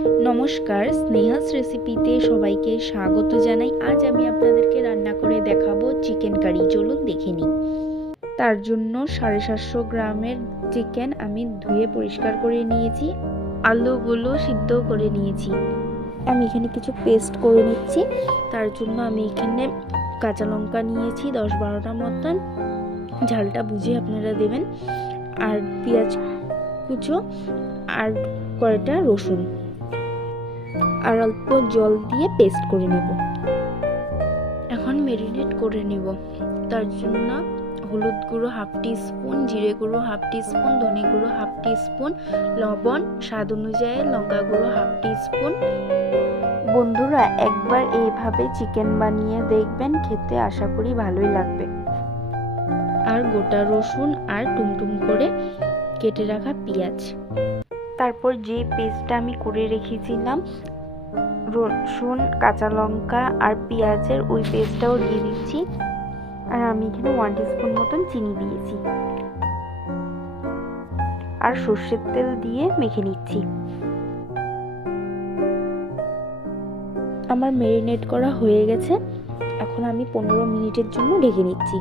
নমস্কার, স্নেহাস রেসিপিতে সবাইকে স্বাগত জানাই। আজ আমি আপনাদেরকে রান্না করে দেখাবো চিকেন কারি। চলুন দেখে নিই। তার জন্য সাড়ে সাতশো গ্রামের চিকেন আমি ধুয়ে পরিষ্কার করে নিয়েছি। আলুগুলো সিদ্ধ করে নিয়েছি। আমি এখানে কিছু পেস্ট করে নিচ্ছি। তার জন্য আমি এখানে কাঁচা লঙ্কা নিয়েছি দশ বারোটা মতন। ঝালটা বুঝে আপনারা দেবেন। আর পেঁয়াজ কুচো আর কয়টা রসুন। আর অল্প জল দিয়ে পেস্ট করে নেব। এখন ম্যারিনেট করে নেব। তার জন্য হলুদ গুঁড়ো হাফ টি স্পুন জিরে গুঁড়ো হাফ টি স্পুন ধনে গুঁড়ো হাফ টি স্পুন লবণ স্বাদ অনুযায়ী লঙ্কা গুঁড়ো হাফ টি স্পুন বন্ধুরা একবার এইভাবে চিকেন বানিয়ে দেখবেন খেতে আশা করি ভালোই লাগবে। আর গোটা রসুন আর টুমটুম করে কেটে রাখা পেঁয়াজ। তারপর যে পেস্টটা আমি করে রেখেছিলাম, রসুন, কাঁচা লঙ্কা আর পেঁয়াজের ওই পেস্টটাও দিয়ে দিচ্ছি। আর আমি এখানে ওয়ান স্পুন মতন চিনি দিয়েছি। আর সর্ষের তেল দিয়ে মেখে নিচ্ছি। আমার মেরিনেট করা হয়ে গেছে। এখন আমি পনেরো মিনিটের জন্য ঢেকে নিচ্ছি।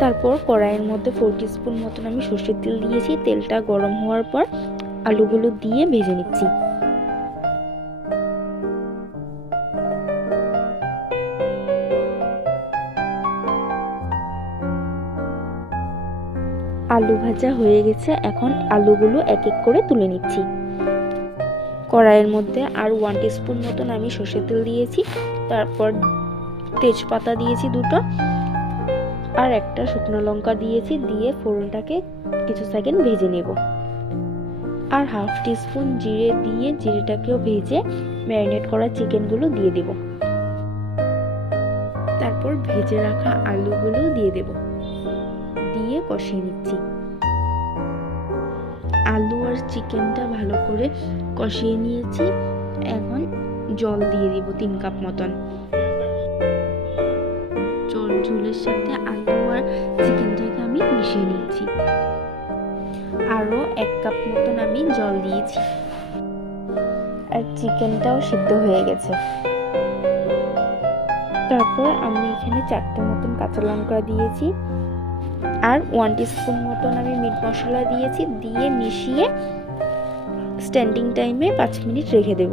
তারপর কড়াইয়ের মধ্যে ফোর স্পুন মতন আমি সর্ষের তেল দিয়েছি। তেলটা গরম হওয়ার পর আলুগুলো দিয়ে ভেজে নিচ্ছি। আলু ভাজা হয়ে গেছে। এখন আলুগুলো এক এক করে তুলে নিচ্ছি। কড়াইয়ের মধ্যে আর ওয়ান স্পুন মতন আমি সর্ষের তেল দিয়েছি। তারপর তেজপাতা দিয়েছি দুটো। আর একটা শুকনো লঙ্কা দিয়েছি, দিয়ে ফোড়নটাকে কিছু সেকেন্ড ভেজে নেব। আর হাফ টিস্পুন জিরে দিয়ে জিরেটাকেও ভেজে ম্যারিনেট করা চিকেনগুলো দিয়ে দেব। তারপর ভেজে রাখা আলুগুলো দিয়ে দেব। দিয়ে কষিয়ে নিচ্ছি। আলু আর চিকেনটা ভালো করে কষিয়ে নিয়েছি। এখন জল দিয়ে দিব তিন কাপ মতন। ঝোলের সাথে আলু আর চিকেনটাকে আমি মিশিয়ে নিয়েছি। আরও এক কাপ মতন আমি জল দিয়েছি। আর চিকেনটাও সিদ্ধ হয়ে গেছে। তারপর আমি এখানে চারটে মতন কাঁচা লঙ্কা দিয়েছি। আর ওয়ান স্পুন মতন আমি মিট মশলা দিয়েছি। দিয়ে মিশিয়ে স্ট্যান্ডিং টাইমে পাঁচ মিনিট রেখে দেব।